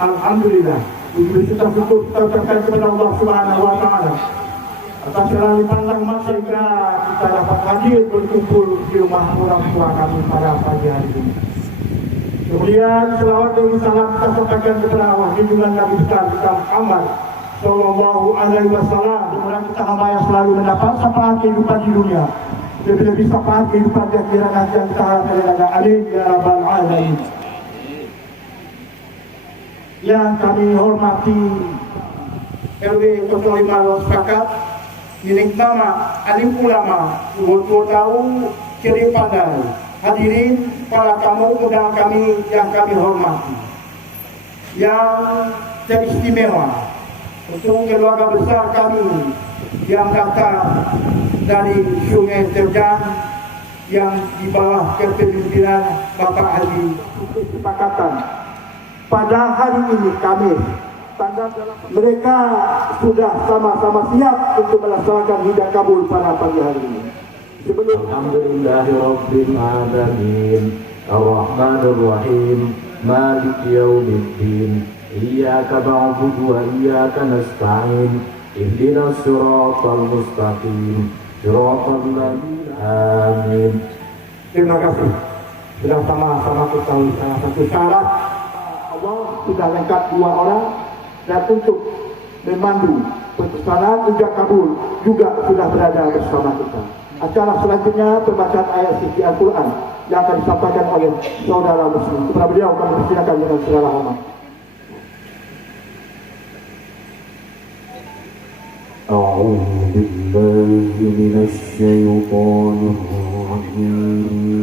alhamdulillah. Puji kita syukur kita ucapkan kepada Allah Subhanahu wa taala atas segala limpahan sehingga kita dapat hadir berkumpul di rumah orang tua kami pada pagi hari ini. Kemudian selawat dan salam kita sampaikan kepada Allah junjungan Nabi besar kita Muhammad Sallallahu Alaihi Wasallam. Semoga kita hamba yang selalu mendapat syafaat kehidupan di dunia, lebih-lebih syafaat kehidupan di akhirat nanti yang kita harapkan. Amin ya rabbal alamin. Yang kami hormati RW 05 Sepakat, milik mama, alim ulama, betul tahu, ciri pandai, hadirin para tamu undang kami yang kami hormati, yang teristimewa untuk keluarga besar kami yang datang dari Sungai Terjang yang di bawah kepemimpinan Bapak Haji Kesepakatan. Pada hari ini Kamis, mereka sudah sama-sama siap untuk melaksanakan hijab kabul pada pagi hari ini. Alhamdulillahirabbil alamin, Ar-Rahmanir Rahim, Maliki yaumiddin, Iyyaka na'budu wa iyyaka nasta'in, Ihdinas siratal mustaqim, siratal ladzina amin. Terima kasih. Sudah sama-sama ketahui salah satu syarat Allah sudah lengkap 2 orang, dan untuk memandu pelaksanaan hijab kabul juga sudah berada bersama kita. Acara selanjutnya pembacaan ayat suci Al-Quran yang akan disampaikan oleh saudara muslim. Kepada beliau kami persilakan dengan segala hormat. A'udzu billahi minasy syaithanir rajim.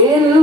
إن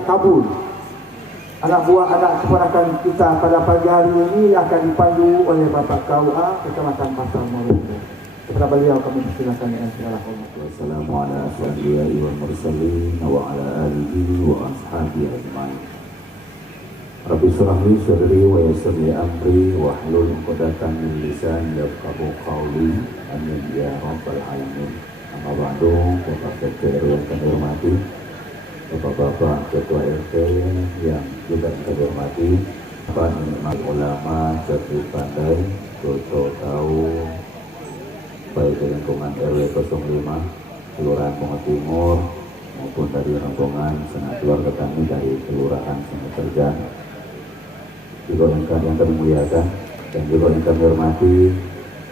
ijab kabul. Anak buah anak keponakan kita pada pagi hari ini akan dipandu oleh Bapak KUA Kecamatan Pasar Maluku. Kepada beliau kami persilakan dengan segala hormat. Wassalamualaikum warahmatullahi wabarakatuh wa ala alihi wa ashabihi ajma'in. Rabbi shrah li sadri wa yassir li amri wahlul 'uqdatam min lisani yafqahu qawli. Amin ya rabbal alamin. Amma ba'du, Bapak Sekjen yang kami hormati, Bapak-bapak Ketua RT yang juga kami hormati, Bapak Imam Ulama Jati Pandai, Doto Tahu, baik dari lingkungan RW 05, Kelurahan Bunga Timur, maupun dari rombongan sanak keluarga kami dari Kelurahan Sungai Terjang, juga yang kami muliakan, dan juga yang kami hormati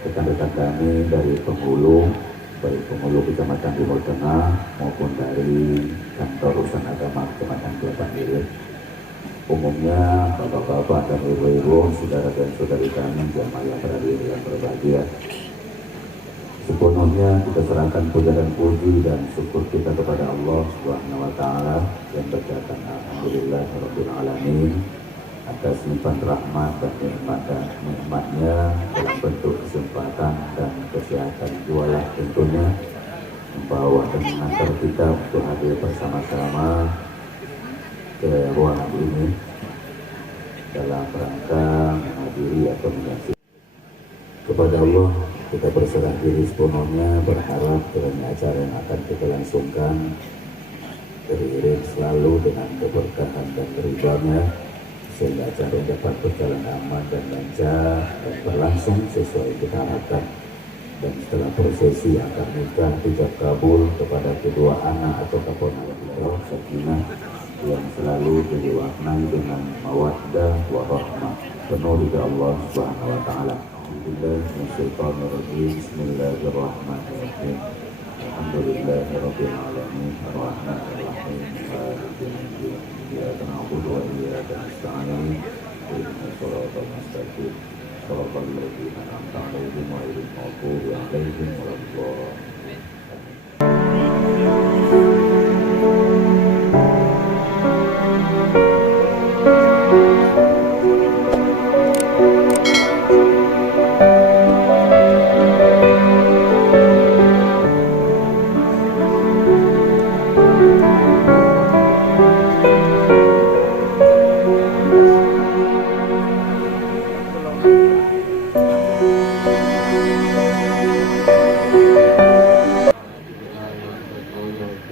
rekan-rekan kami dari penghulu, baik penghulu Kecamatan Timur Tengah maupun dari kantor urusan agama Kecamatan Kelapa Hilir. Umumnya bapak-bapak dan ibu-ibu, saudara dan saudari kami jamaah yang berada yang berbahagia. Sepenuhnya kita serahkan puja dan puji dan syukur kita kepada Allah Subhanahu wa taala yang berkata alhamdulillahirabbil alamin atas limpahan rahmat dan nikmatnya dalam bentuk kesempatan dan kesehatan jualah tentunya membawa dan mengantar kita untuk hadir bersama-sama ke ruangan ini dalam rangka menghadiri atau menyaksikan. Kepada Allah kita berserah diri sepenuhnya, berharap kiranya acara yang akan kita langsungkan teriring selalu dengan keberkahan dan ridhonya, sehingga acara dapat berjalan aman dan lancar dan berlangsung sesuai kita harapkan. Dan setelah prosesi akad nikah ijab kabul kepada kedua anak atau keponakan kita, sakinah yang selalu diwarnai dengan mawaddah warahmah penuh dari Allah Subhanahu wa taala. Bismillahirrahmanirrahim. Alhamdulillahirabbil alamin arrahmanirrahim maliki yaumiddin iyyaka na'budu wa iyyaka nasta'in ihdinas siratal mustaqim siratal ladzina an'amta 'alaihim ghairil maghdubi 'alaihim waladdallin.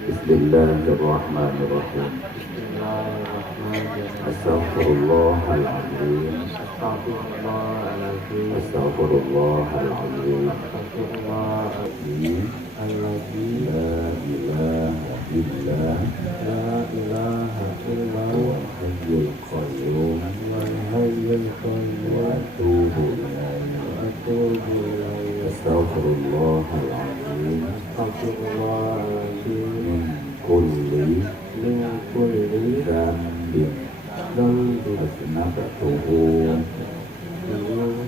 Bismillahirrahmanirrahim. Astaghfirullahaladzim. Astaghfirullahaladzim. La ilaha illallah Al-Hayyul Qayyum wa atubu ilaih. Astaghfirullahaladzim. Kulli dambin asnabatuhu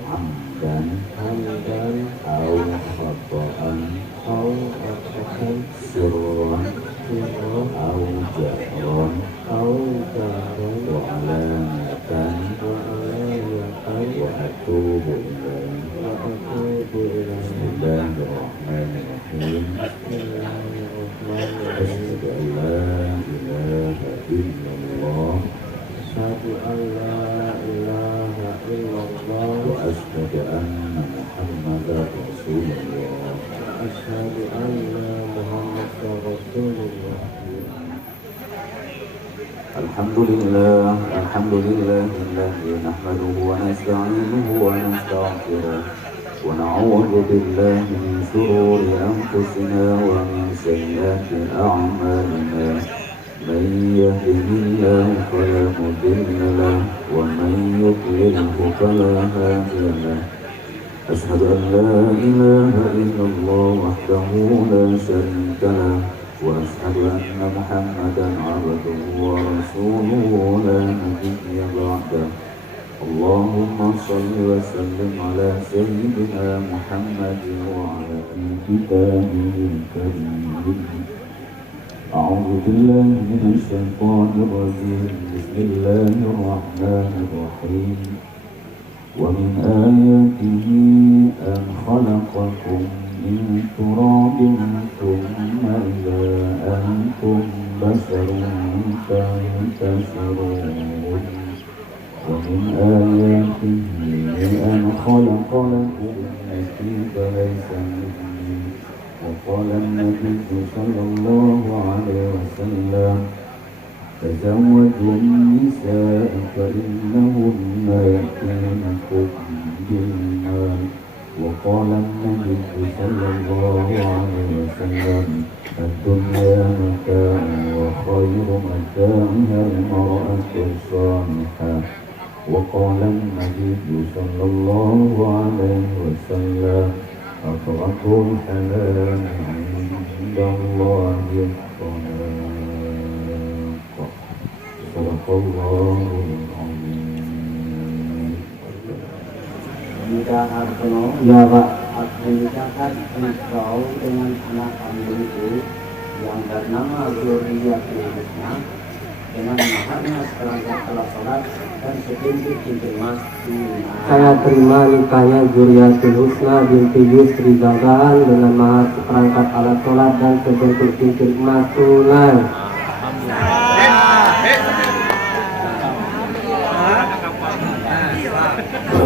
hamdan au khata'an sirran au jahran wa alamatan wa atubu ilaih. Bismillahirrahmanirrahim. Asyhadu an la ilaha illallah wa asyhadu anna Muhammadar Rasulullah. Alhamdulillahi nahmaduhu wa nasta'inuhu wa nastaghfiruh wa na'udzu billahi min shururi anfusina wa min sayyiati a'malina. Man yahdihillahu fala mudilla lahu wa man yudlilhu fala hadiya lahu. Asyhadu an la ilaha illallah wahdahu la syarika lahu wa asyhadu anna Muhammadan 'abduhu wa rasuluhu la nabiyya ba'dahu. Allahumma shalli wa sallim ala sayyidina Muhammad wa ala kitabihil karim. أعوذ بالله من الشيطان الرجيم. بسم الله الرحمن الرحيم. ومن آياته أن خلقكم من تراب ثم إذا أنتم بشر تنتشرون. ومن آياته أن خلق لكم النسيب ليس مني. وقال النبي صلى الله عليه وسلم تزوجوا النساء فإنهن يأتينكم بالمال. وقال النبي صلى الله عليه وسلم الدنيا متاع وخير متاعها المرأة الصالحة. وقال النبي صلى الله عليه وسلم أطرق الحلال عند الله الطلاق. صدق الله العظيم. Jika Hartono, ya Pak, menikahkan engkau dengan anak kandung itu yang bernama Zuriyatul Husna dengan maharnya seperangkat telah sholat dan setintik cincin emas tunai. Saya terima nikahnya Zuriyatul Husna binti Yusri Zagahan dengan mahar seperangkat alat sholat dan sebentuk cincin emas tunai.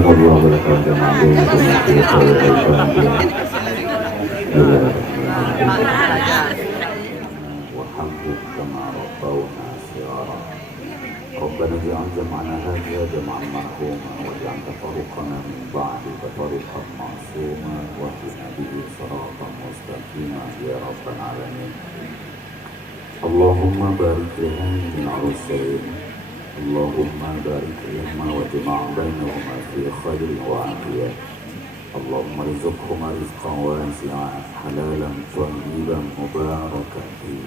Allah berkata Nabi وحمد كما ربونا صغارا. ربنا اجعل جمعنا هذا جمعا مرحوما واجعل تفرقنا من بعد تفرقا معصوما واهدنا به صراطا مستقيما يا رب العالمين. اللهم بارك لهم من عروسين. اللهم بارك لهما واجمع بينهما في خير وعافية. اللهم ارزقهما رزقا واسعا حلالا طيبا مباركا فيه.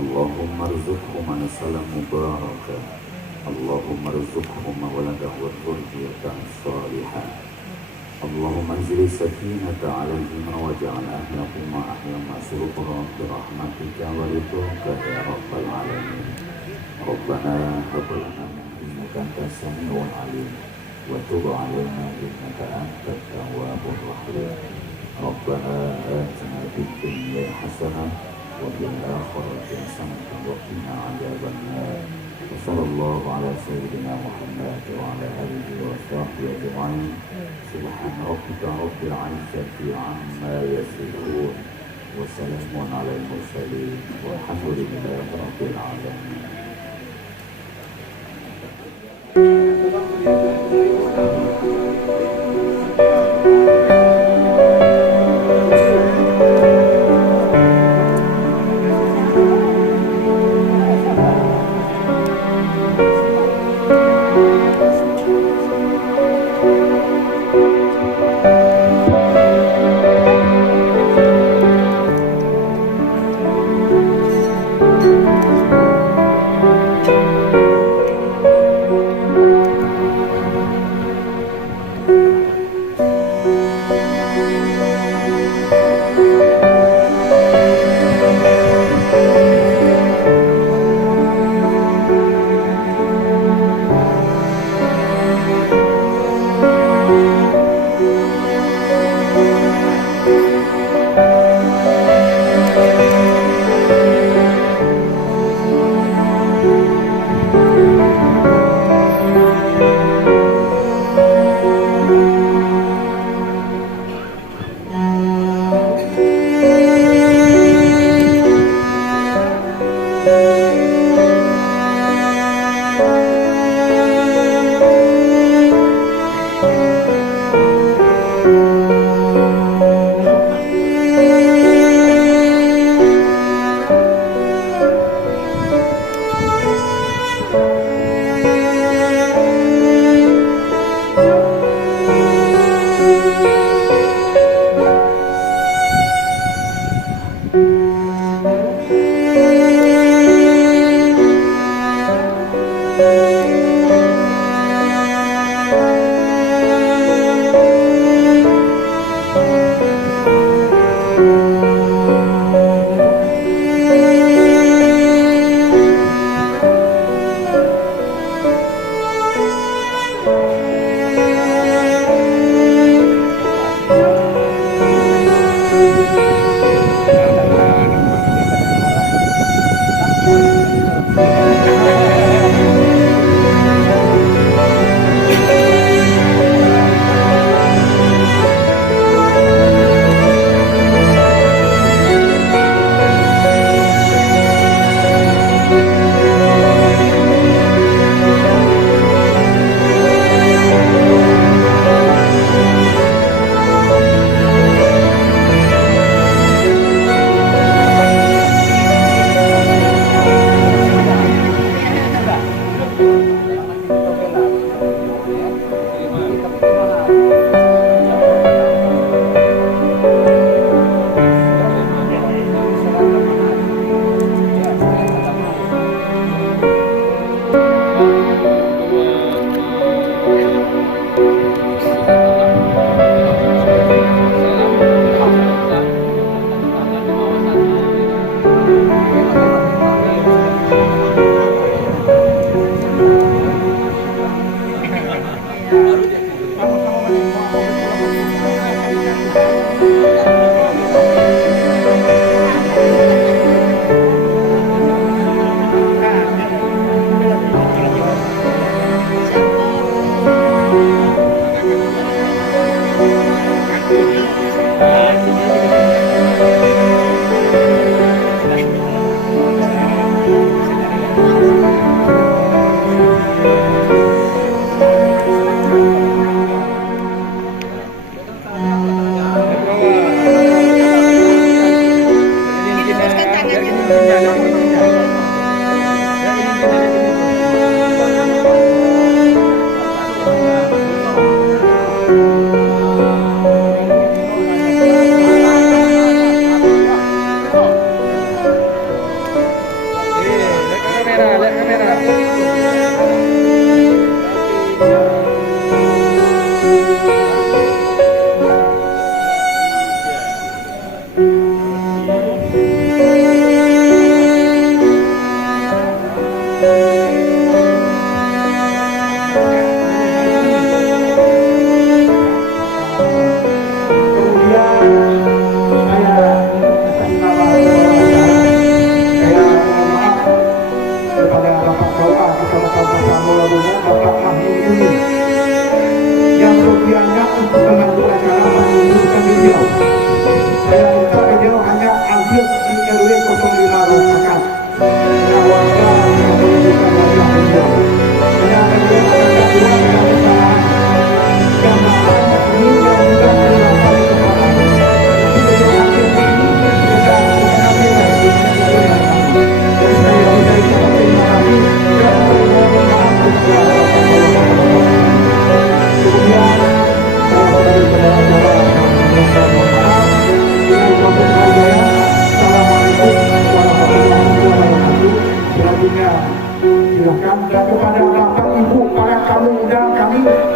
اللهم ارزقهما نسلا مباركا. اللهم ارزقهما ولدا وذرية صالحة. اللهم انزل السكينة عليهما واجعل أهلهما أهلا مسرورا برحمتك ورضاك يا رب العالمين. ربنا هب لنا من لدنك أنت السميع العليم وتب علينا إنك أنت التواب الرحيم. ربنا آتنا في الدنيا حسنة وفي الآخرة حسنة وقنا عذاب النار. وصلى الله على سيدنا محمد وعلى آله وصحبه أجمعين. سبحان ربك رب العزة عما يصفون وسلام على المرسلين والحمد لله رب العالمين. Silakan dan kepada bapak ibu para kamu undang kami